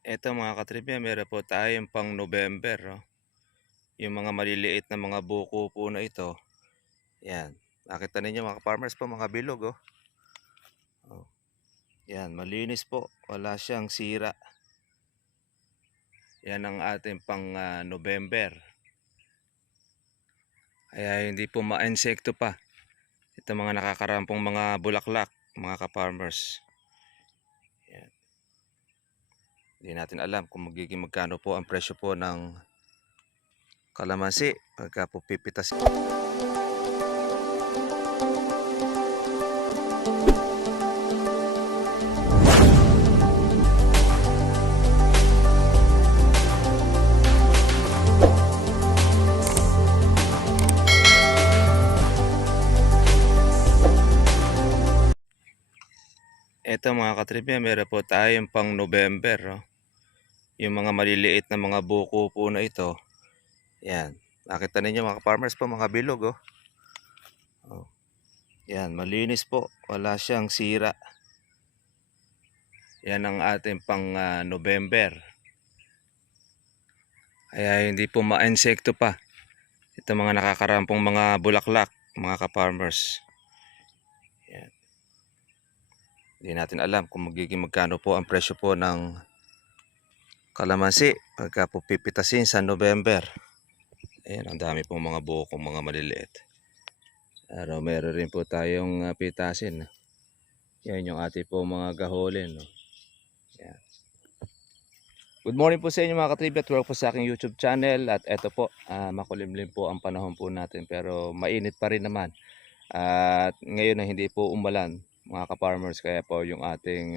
Eto mga katribya, meron po tayong pang November, oh. Yung mga maliliit na mga buko po na ito. Yan. Nakita ninyo mga farmers po, mga bilog, oh. Oh. Yan, malinis po. Wala siyang sira. Yan ang ating pang November. Kaya hindi po ma-insekto pa. Ito mga nakakarampong mga bulaklak, mga ka-farmers. Yan. Hindi natin alam kung magkano po ang presyo po ng kalamansi pagka po pipitas. Eto mga katribya, meron po tayong pang November, oh. Yung mga maliliit na mga buko po na ito. Yan. Nakita ninyo mga farmers po, mga bilog, oh. Oh. Yan, malinis po. Wala siyang sira. Yan ang ating pang November. Kaya hindi po ma-insekto pa. Ito mga nakakarampong mga bulaklak, mga ka-farmers. Yan. Hindi natin alam kung magkano po ang presyo po ng kalamansi pagka po pipitasin sa November. Ayan, ang dami pong mga buko, mga maliliit. Pero meron rin po tayong pitasin. Yan yung ating po mga gaholin, no? Yan. Good morning po sa inyo mga katribya. Welcome po sa aking YouTube channel. At eto po, makulimlim po ang panahon po natin. Pero mainit pa rin naman. At ngayon na hindi po umulan mga ka-farmers. Kaya po yung ating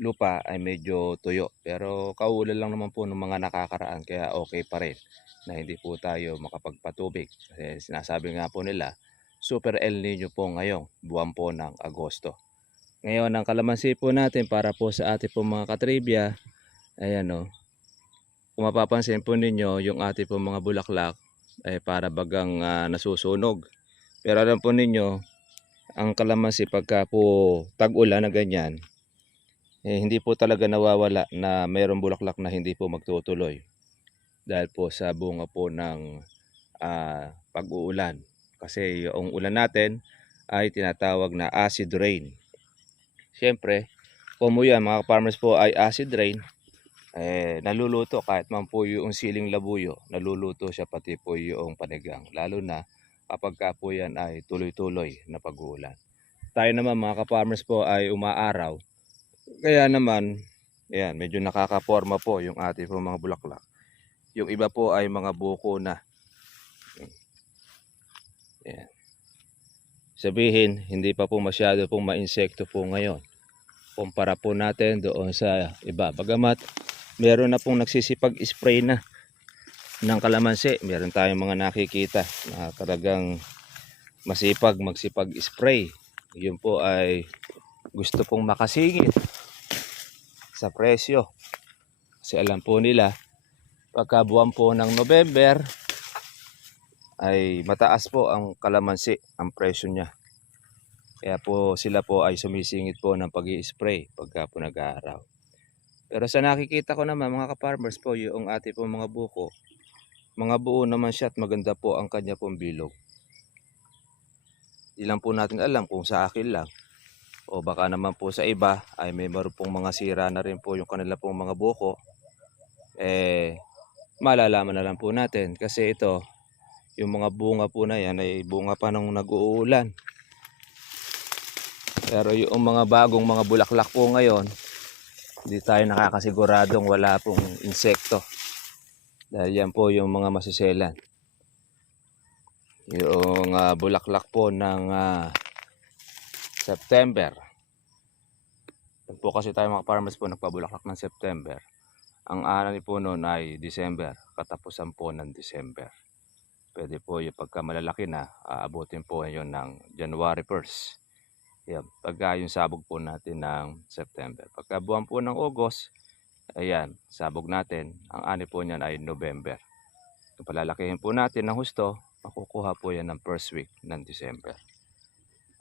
lupa ay medyo tuyo. Pero kaulan lang naman po ng mga nakakaraan. Kaya okay pa rin na hindi po tayo makapagpatubig. Kasi sinasabi nga po nila, Super El Nino po ngayong buwan po ng Agosto. Ngayon ang kalamansi po natin para po sa ating po mga katribya. Ayan o. Kung mapapansin po ninyo, yung ating po mga bulaklak ay para bagang nasusunog. Pero alam po ninyo, ang kalamansi pagka po tag-ulan na ganyan, hindi po talaga nawawala na mayroong bulaklak na hindi po magtutuloy. Dahil po sa bunga po ng pag-uulan. Kasi yung ulan natin ay tinatawag na acid rain. Siyempre, kung mo yan mga farmers po ay acid rain, naluluto kahit man po yung siling labuyo, naluluto siya pati po yung panigang. Lalo na kapag ka po yan ay tuloy-tuloy na pag-uulan. Tayo naman mga ka-farmers po ay umaaraw. Kaya naman, ayan, medyo nakakaporma po yung ating po mga bulaklak. Yung iba po ay mga buko na. Ayan. Sabihin, hindi pa po masyado pong ma-insekto po ngayon. Kumpara po natin doon sa iba. Bagamat meron na pong nagsisipag-spray na ng kalamansi. Meron tayong mga nakikita na talagang magsipag-spray. Yun po ay gusto pong makasingit sa presyo. Kasi alam po nila, pagka buwan po ng November, ay mataas po ang kalamansi, ang presyo niya. Kaya po sila po ay sumisingit po ng pag-i-spray pagka po nag-aaraw. Pero sa nakikita ko naman mga ka-farmers po, yung ating po mga buko, mga buo naman siya at maganda po ang kanya pong bilog. Di lang po natin alam kung sa akin lang o baka naman po sa iba ay may meron pong mga sira na rin po yung kanila pong mga buko. Malalaman na lang po natin kasi ito, yung mga bunga po na yan ay bunga pa nung nag-uulan. Pero yung mga bagong mga bulaklak po ngayon, hindi tayo nakakasiguradong wala pong insekto. Dahil yan po yung mga masiselan. Yung bulaklak po ng September. Po kasi tayo mga farmers po nagpabulaklak ng September. Ang ani po noon ay December, katapusan po ng December. Pwede po yung pagka malalaki na, aabutin po yun ng January 1st. Yan, pagka yung sabog po natin ng September. Pagka buwan po ng August, ayan, sabog natin. Ang ani po niyan ay November. Kung palalakihin po natin ng husto, makukuha po yan ng first week ng December.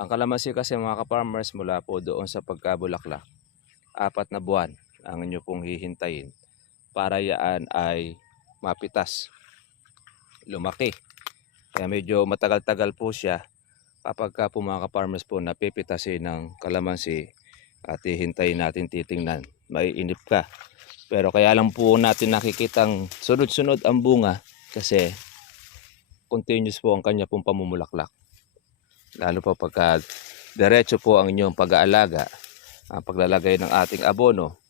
Ang kalamansi kasi mga ka-farmers mula po doon sa pagkabulaklak, 4 na buwan ang inyo pong hihintayin para yaan ay mapitas, lumaki. Kaya medyo matagal-tagal po siya kapag ka po mga ka-farmers po napipitasin ng kalamansi at hihintayin natin titingnan, maiinip ka. Pero kaya lang po natin nakikitang sunod-sunod ang bunga kasi continuous po ang kanya pong pamumulaklak. Lalo pa pagka diretso po ang inyong pag-aalaga, ang paglalagay ng ating abono,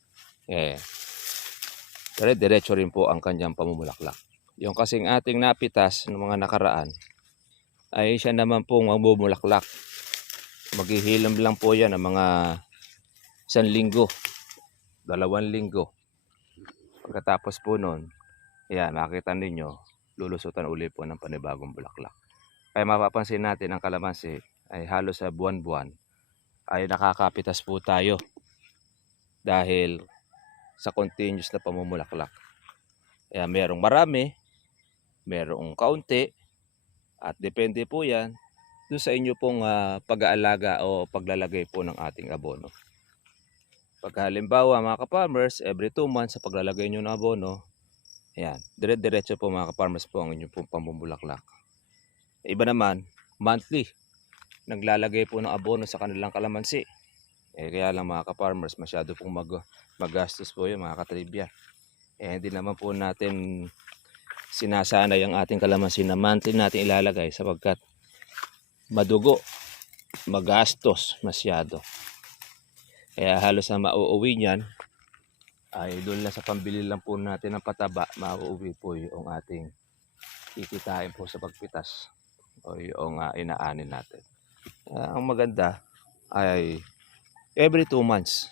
diretso rin po ang kanyang pamumulaklak. Yung kasing ating napitas ng mga nakaraan, ay siya naman pong magbumulaklak. Maghihilam lang po yan ng mga 1 linggo, 2 linggo. Pagkatapos po nun, yan, makita ninyo, lulusutan uli po ng panibagong bulaklak. Kaya mapapansin natin ang kalamansi ay halos sa buwan-buwan ay nakakapitas po tayo dahil sa continuous na pamumulaklak. Kaya merong marami, merong kaunti, at depende po yan doon sa inyo pong pag-aalaga o paglalagay po ng ating abono. Pag halimbawa mga ka-farmers, every 2 months sa paglalagay nyo ng abono, ayan, dire-diretso po mga ka-farmers po ang inyong pong pamumulaklak. Iba naman, monthly, naglalagay po ng abono sa kanilang kalamansi. Kaya lang mga ka-farmers, masyado pong magastos po yun mga katribya. Hindi naman po natin sinasanay ang ating kalamansi na monthly natin ilalagay sapagkat madugo, magastos masyado. Kaya halos na mauuwi niyan ay doon lang sa pambili lang po natin ng pataba, mauuwi po yung ating kikitain po sa pagpitas o yung inaanin natin. Ang maganda ay every 2 months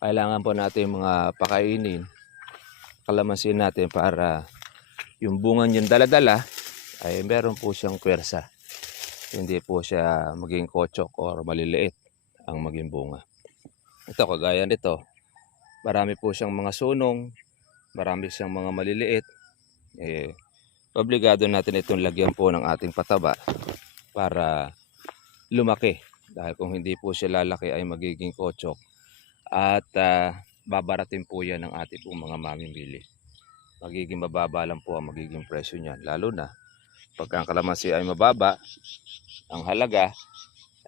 kailangan po natin mga pakainin kalamansi natin para yung bunga niyang daladala ay meron po siyang pwersa. Hindi po siya maging kotsok or maliliit ang maging bunga. Ito, kagaya nito, marami po siyang mga sunong, marami siyang mga maliliit. Obligado natin itong lagyan po ng ating pataba para lumaki. Dahil kung hindi po siya lalaki ay magiging kotsok at babaratin po yan ng ating pong mga mamimili. Magiging mababa lang po ang magiging presyo niyan. Lalo na pag ang kalamansi ay mababa, ang halaga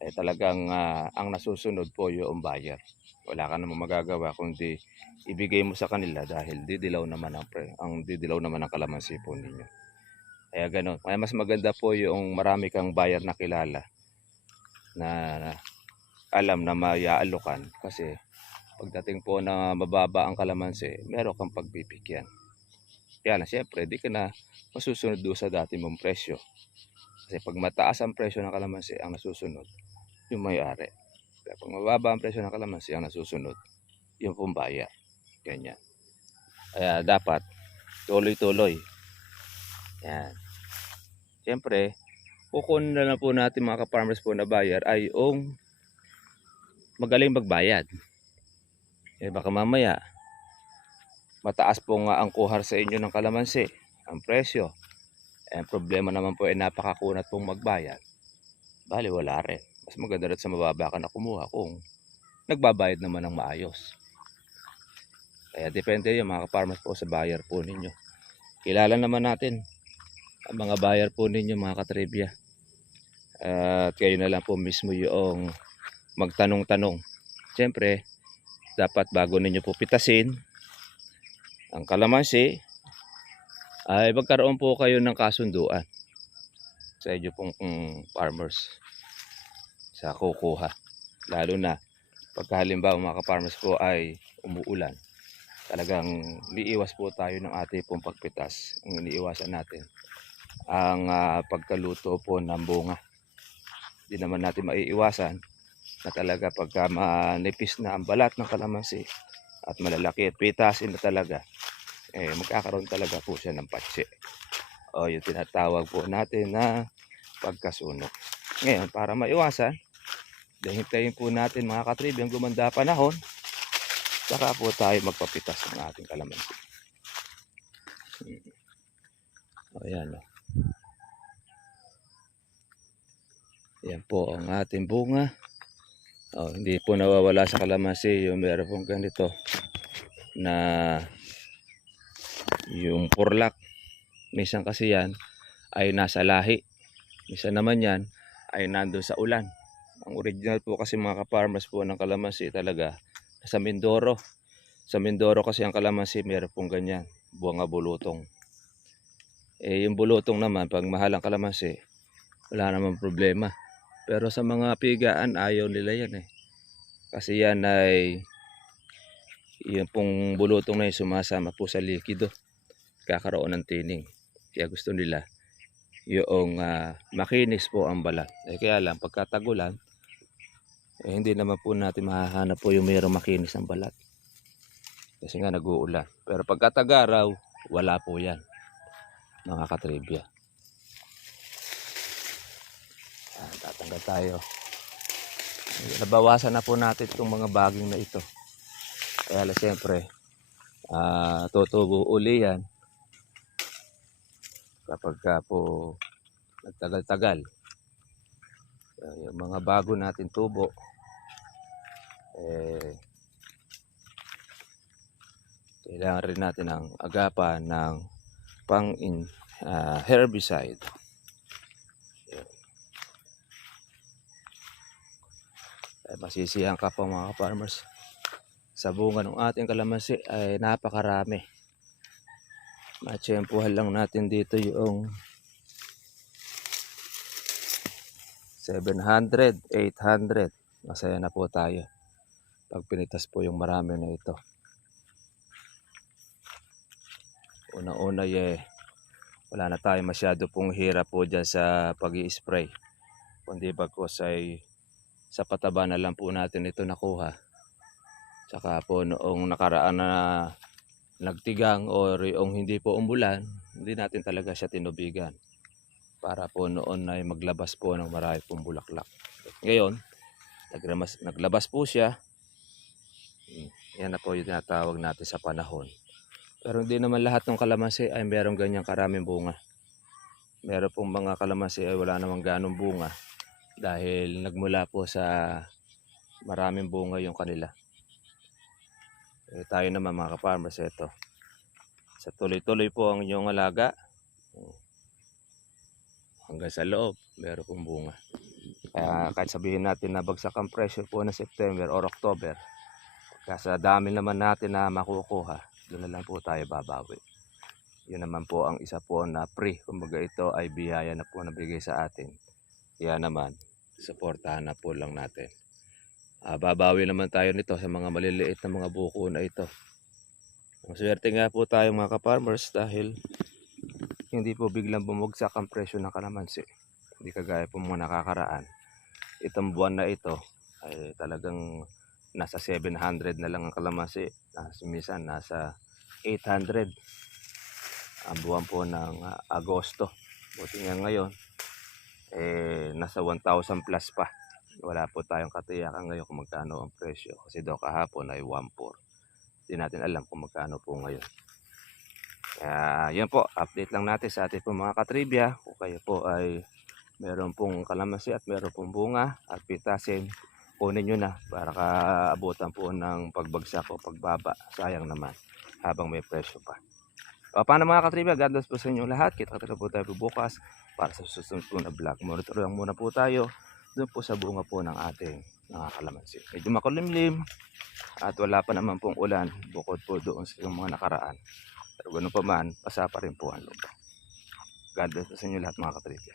ay talagang ang nasusunod po yung buyer. Wala ka namang magagawa kundi ibigay mo sa kanila dahil didilaw naman ang didilaw naman ang kalamansi po ninyo. Kaya ganoon. Kaya mas maganda po yung marami kang buyer na kilala na alam na maiaalukan kasi pagdating po na mababa ang kalamansi, meron kang pagpipikyan. Kaya na siyempre, di ka na masusunod doon sa dati mong presyo. Kasi pag mataas ang presyo ng kalamansi, ang nasusunod, yung may-ari. Kaya pag mababa ang presyo ng kalamansi, ang nasusunod, yung pong buyer. Ganyan. Kaya dapat, tuloy-tuloy. Yan. Siyempre, kukunin na lang po natin mga ka-farmers po na buyer ay yung magaling magbayad. Baka mamaya, mataas po nga ang kuhar sa inyo ng kalamansi, ang presyo. Ang problema naman po ay napakakunat pong magbayad. Bali, wala rin. Mas maganda rin sa mababa ka na kumuha kung nagbabayad naman ng maayos. Kaya depende yung mga ka-farmers po sa buyer po ninyo. Kilala naman natin ang mga buyer po ninyo mga katribya. At kayo na lang po mismo yung magtanong-tanong. Siyempre, dapat bago ninyo po pitasin ang kalamansi, ay magkaroon po kayo ng kasunduan sa inyo pong farmers sa kukuha. Lalo na pagka halimbawa mga ka-farmers po ay umuulan, talagang liiwas po tayo ng ating pong pagpitas. Ang iniiwasan natin ang pagkaluto po ng bunga. Hindi naman natin maiiwasan na talaga pagka manipis na ang balat ng kalamansi at malalaki at pitasin na talaga, magkakaroon talaga po siya ng patsi o yung tinatawag po natin na pagkasunog. Ngayon, para maiwasan, hintayin po natin mga katribya ang gumanda panahon, saka po tayo magpapitas ng ating kalamansi. Ayan o. Ayan po ang ating bunga. Hindi po nawawala sa kalamansi yung meron pong ganito. na yung purlak. Minsan kasi yan ay nasa lahi. Minsan naman yan ay nandun sa ulan. Ang original po kasi mga ka-farmers po ng kalamansi talaga sa Mindoro. Sa Mindoro kasi ang kalamansi meron pong ganyan, bunga bulutong. Yung bulutong naman, pag mahal ang kalamansi, wala namang problema. Pero sa mga pigaan, ayaw nila yan eh. Kasi yan ay, yung pong bulutong na yun sumasama po sa likido. Kakaroon ng tining. Kaya gusto nila yung makinis po ang balat. Kaya lang, pagkatagulan, hindi naman po natin mahahanap po yung mayroong makinis ang balat. Kasi nga nag-uulan. Pero pagkatag-araw, wala po yan. Mga katribya. Tatanggal tayo. Nabawasan na po natin itong mga baging na ito. Kaya lang siyempre, tutubo uli yan. Kapag po nagtagal-tagal. Yung mga bago natin tubo, kailangan rin natin ng agapan ng herbicide. Masisiyahan ka pa mga farmers, sa bunga ng ating kalamansi ay napakarami. Matsyempuhan lang natin dito yung 700, 800. Masaya na po tayo pag pinitas po yung marami na ito. Una-una wala na tayo masyado pong hirap po dyan sa pag-i-spray. Kundi bagkos ay sa pataba na lang po natin ito nakuha. Saka po noong nakaraan na nagtigang o yung hindi po umulan, hindi natin talaga siya tinubigan. Para po noon ay maglabas po ng marami pong bulaklak. Ngayon, naglabas po siya. Yan na po yung tinatawag natin sa panahon. Pero hindi naman lahat ng kalamansi ay merong ganyang karaming bunga. Meron pong mga kalamansi ay wala namang ganong bunga. Dahil nagmula po sa maraming bunga yung kanila. Tayo naman mga ka-farmers, ito. Sa tuloy-tuloy po ang inyong alaga. Hanggang sa loob, meron pong bunga. Kaya kahit sabihin natin na bagsak ang presyo po na September or October, kasi dami naman natin na makukuha, doon na lang po tayo babawi. Yun naman po ang isa po na free. Kumbaga ito ay biyaya na po nabigay sa atin. Kaya naman, suportahan na po lang natin. Babawi naman tayo nito sa mga maliliit na mga buko na ito. Maswerte nga po tayo mga ka-farmers dahil hindi po biglang bumagsak ang presyo ng kalamansi. Hindi kagaya po mga nakakaraan. Itong buwan na ito ay talagang nasa 700 na lang ang kalamansi. Minsan nasa 800 ang buwan po ng Agosto. Buti nga ngayon nasa 1,000 plus pa. Wala po tayong katiyakan ngayon kung magkano ang presyo. Kasi daw kahapon ay 1,400. Hindi natin alam kung magkano po ngayon. Kaya yun po, update lang natin sa ating po mga katribya. Kung kayo po ay meron pong kalamansi at meron pong bunga at pitasin, kunin nyo na para kaabutan po ng pagbagsak o pagbaba. Sayang naman habang may presyo pa. Paano mga katribya, God bless po sa inyong lahat. Kita-kita po tayo bukas para sa susunod po na vlog. Monitor lang muna po tayo doon po sa bunga po ng ating kalamansi. Medyo makulimlim at wala pa naman pong ulan bukod po doon sa mga nakaraan. Pero ganoon pa man, pasa pa rin po ang lupa. God bless po sa inyo lahat mga katribya.